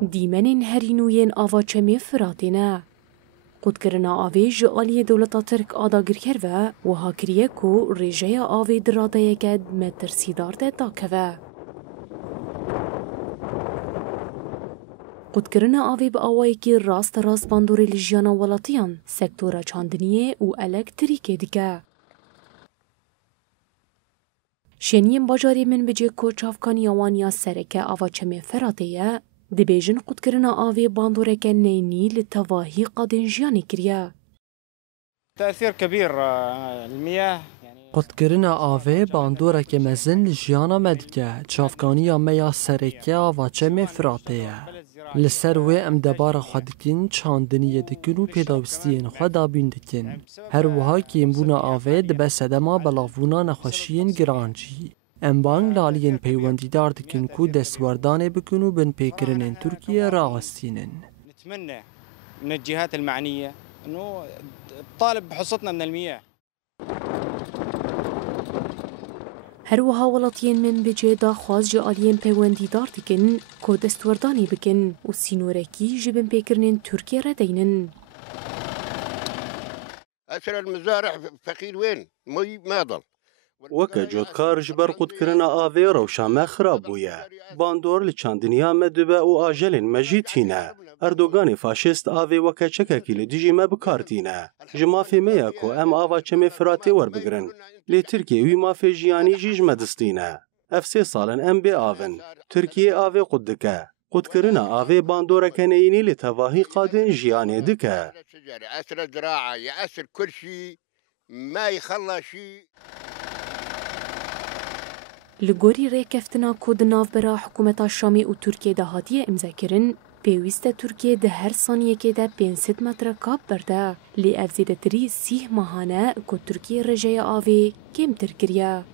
دیمنین هرینوین آوا چمی فراتینه. قودکرنا آوی جعالی دولتا ترک آداگر کرده و هاکریه کو ریجه آوی دراده یکد مترسیدار ده داکوه. قودکرنا آوی با آوایی که راست باندوری لجیانا ولاتیان سکتورا چاندنیه و الکتریکه دیگه. شنیم باجاری من بجه کو چافکانی آوانیا سرکه آوا چمی فراتیه دبیجن قودکرنا آوی باندوره که نینی لتواهی قادن جیانی کریه. تأثير كبير المياه. قودکرنا آوی باندوره که مزن لجیانا مدکه چافکانی آمیا سرکه آوا چمی فراتیه. لسر و ام دبار خودکن چاندنیه دکن و پیداوستین خدا بیندکن. هر وها کیمبونا آوی دبه سدما بلاوونا نخوشین گرانجی. ام بانگ لالین پیوندیدار دکن کو دستوردانه بکن و بن پیکرنین ترکیه راوستینن. نتمنى من الجهات المعنية انه طالب بحصتنا من المياه. هر وها ولاتین من بجه دا خواز جعالین پیوندیدار دکن کو دستوردانی بکن و سینورکی جبن پیکرنین ترکیه را دینن. أثر المزارع فقير وين؟ ما ضل. وەکە جۆتکار ji ber qûdkirina avê rewşa me xirab bûye. Bandor li çandiniya me dibe û ajelên me jî tîne. Erdoganê faşîst avê weke çekekî li dijî me bikartîne. Ji mafê me ye ku em ava çemê Firatê werbigirin. Lê Tirkiye wî mafê jiyanî jî ji me distîne. Ev 3 salin em bê avin. Tirkiye avê qut dike. Qûdkirina avê bandoreke neyînî li tevahî qadên jiyanê dike. لگوری ریکفتنا کود نافبرا حکومت شامی و ترکیه ده هاتیه امضا کرن پیوست ترکیه ده هر ثانیه که ده 500 متر کاب برده لی افزیده تری 30 ماهانه که ترکیه رجای آوی کم تر کریه.